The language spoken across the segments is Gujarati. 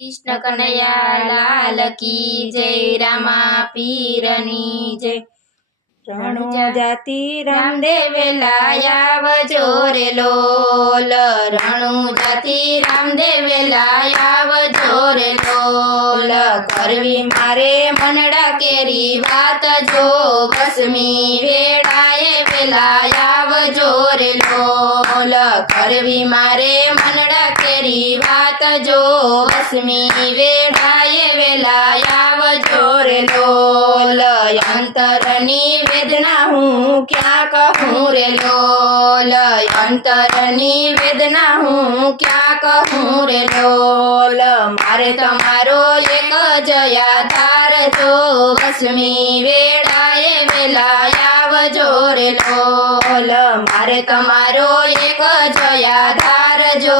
कृष्ण कन्हैया लाल की जय। रामा पीरनी जय। રણુજાતિ રામદેવ લાયાવજો રે લોલ। રણુજાતિ રામદેવ લાયાવજો રે લોલ। કરવી મારે મનડા કેરી વાત જો વસમી વેળાએ વેલા આવજો રે લોલ। કરવી મારે મનડા કેરી વાત જો વસમી વેળાએ વેલા આવજો રે લોલ। અંતરની વેદના હું ક્યાં કહું રે લોલ। અંતરની વેદના હું ક્યાં કહું રે લોલ। મારે તમારો એક જ આધાર જો વસમી વેળાએ વેલા આવજો રે લોલ। મારે તમારો એક જ આધાર જો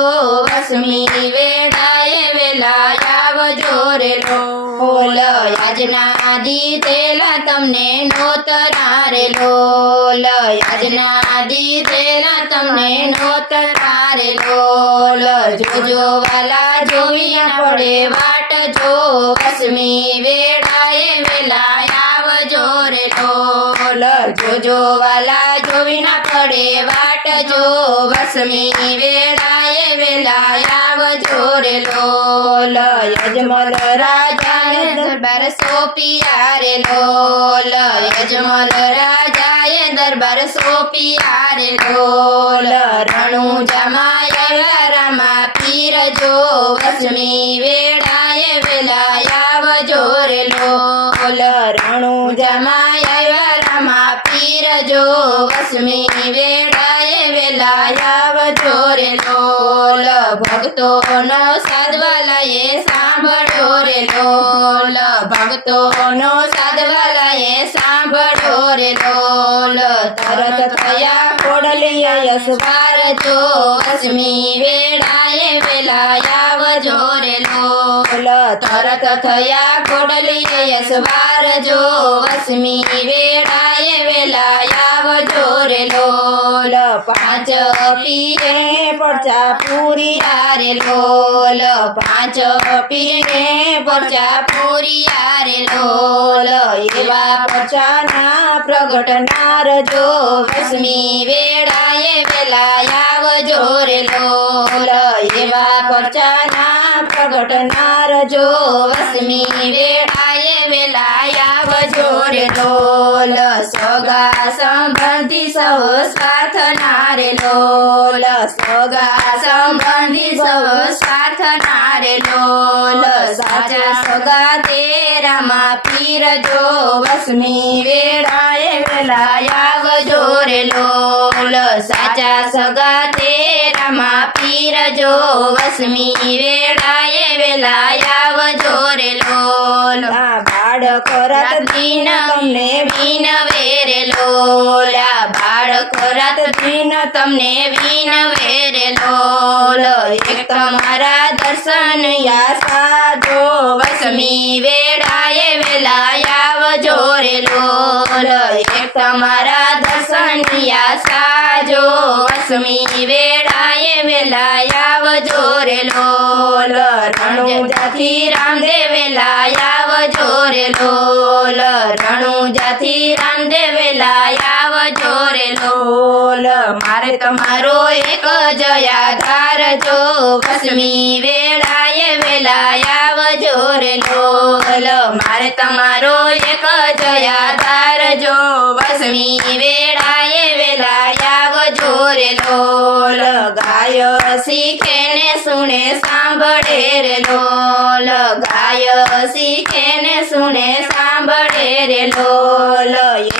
વસમી વેળાએ વેલા આવજો રે લોલ। આજના દીધેલા તમને નોતરા રે લોલ। આજના દીધેલા તમને નોતરા રે લોલ। જોજો વાલા જોવી ના પડે વાટ જો વસમી વેળાએ વેલા આવજો રે લોલ। જોજો વાલા જોવી ના પડે વાટ જો વસમી વેળાએ વેલા આવજો રે લોલ। યજમલ રાજાને દરબાર સોંપિયા રે લોલ। યજમલ રાજાએ દરબાર સોંપિયા રે લોલ। રણુજામાં આવ્યા રામા પીર જો વસમી વેળાએ વેલા આવજો રે લોલ। રણુજામાં આવ્યા રામા પીર જો વસમી વેળાએ વેલા આવજો રે લોલ। ભક્તોનો સાધવાલાએ સાંભળો રે લોલ। ભક્તોનો સાધવાલાએ સાંભળો રે લોલ। તરત થયા ખોડલિયા યશવાર જો વસમી વેળાએ વેલા આવજો રે લોલ। તરત થયા ખોડલિયા યશવાર જો વસમી વેળાએ વેલા આવજો રે લોલ। પાંચ પીરે પરચા પૂરિયા રે લોલ। પાંચ પીરે પરચા પૂરિયા રે લોલ। એવા પરચાના પ્રગટનાર જો વસમી વેળાએ વેલા આવજો રે લોલ। એવા પરચાના પ્રગટનાર જો વસમી વેળાએ વેલા આવજો રે લોલ। સગા સંબંધી સૌ સ્વાર્થના રે લોલ। સગા સંબંધી સૌ સ્વાર્થના રે લોલ। સાચા સગા તેરામાં પીર જો વસમી વેળાએ વેલા આવજો રે લોલ। સાચા સગા તેરામાં પીર જો વસમી વેળાએ વેલા આવજો રે લોલ। બાળક રાત દિન તમને વિનવે રે લોલ। બાળક રાત દિન તમને વિનવે રે લોલ। એક તમારા દર્શન આશા જો વસમી વેળાએ વેલા આવજો રે લોલ। એક તમારા દર્શન આશા જો વસમી વેળાએ વેલા આવજો રે લોલ। રણુજાથી રામદેવ વેલા આવજો રે લોલ। રણુજાથી રામદેવ વેલા આવજો રે લોલ। મારે તમારો એક જ આધાર જો વસમી વેળાએ વેલા આવજો રે લોલ। મારે તમારો એક જ આધાર જો વસમી વેળાએ વેલા આવજો રે લોલ। ગાય શીખે ને સુણે સાંભળે રે લોલ। ગાય શીખે ને સુણે સાંભળે રે લોલ।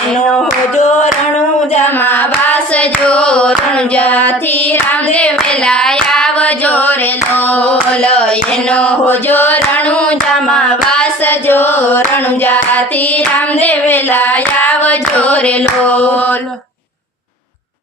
એનો હોજો રણુજામાં વાસ જો રણુજાથી રામદેવ વેલા આવજો રે લોલ। એનો હોજો રણુજામાં વાસ જો રણુજાથી રામદેવ વેલા આવજો રે લોલ।